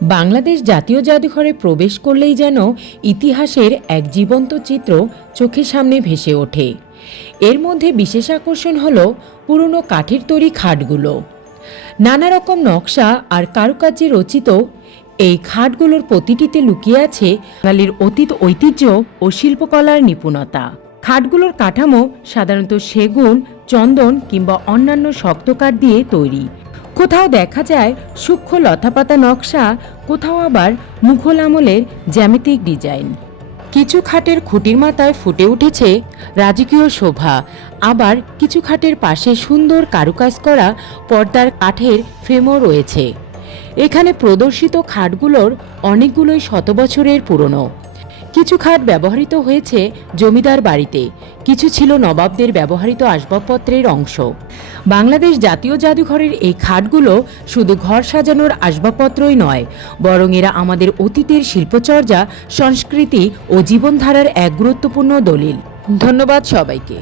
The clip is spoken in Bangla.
বাংলাদেশ জাতীয় জাদুঘরে প্রবেশ করলেই যেন ইতিহাসের এক জীবন্ত চিত্র চোখের সামনে ভেসে ওঠে। এর মধ্যে বিশেষ আকর্ষণ হল পুরনো কাঠের তৈরি খাটগুলো। নানা রকম নকশা আর কারুকার্যে রচিত এই খাটগুলোর প্রতিটিতে লুকিয়ে আছে বাঙালির অতীত ঐতিহ্য ও শিল্পকলার নিপুণতা। খাটগুলোর কাঠামো সাধারণত সেগুন, চন্দন কিংবা অন্যান্য শক্ত কাঠ দিয়ে তৈরি। কোথাও দেখা যায় সূক্ষ্ম লতাপাতা নকশা, কোথাও আবার মুঘল আমলের জ্যামিতিক ডিজাইন। কিছু খাটের খুঁটির মাথায় ফুটে উঠেছে রাজকীয় শোভা, আবার কিছু খাটের পাশে সুন্দর কারুকাজ করা পর্দার কাঠের ফ্রেমও রয়েছে। এখানে প্রদর্শিত খাটগুলোর অনেকগুলোই শত বছরের পুরনো। কিছু খাট ব্যবহৃত হয়েছে জমিদার বাড়িতে, কিছু ছিল নবাবদের ব্যবহৃত আসবাবপত্রের অংশ। বাংলাদেশ জাতীয় জাদুঘরের এই খাটগুলো শুধু ঘর সাজানোর আসবাবপত্রই নয়, বরং এরা আমাদের অতীতের শিল্পচর্যা, সংস্কৃতি ও জীবনধারার এক গুরুত্বপূর্ণ দলিল। ধন্যবাদ সবাইকে।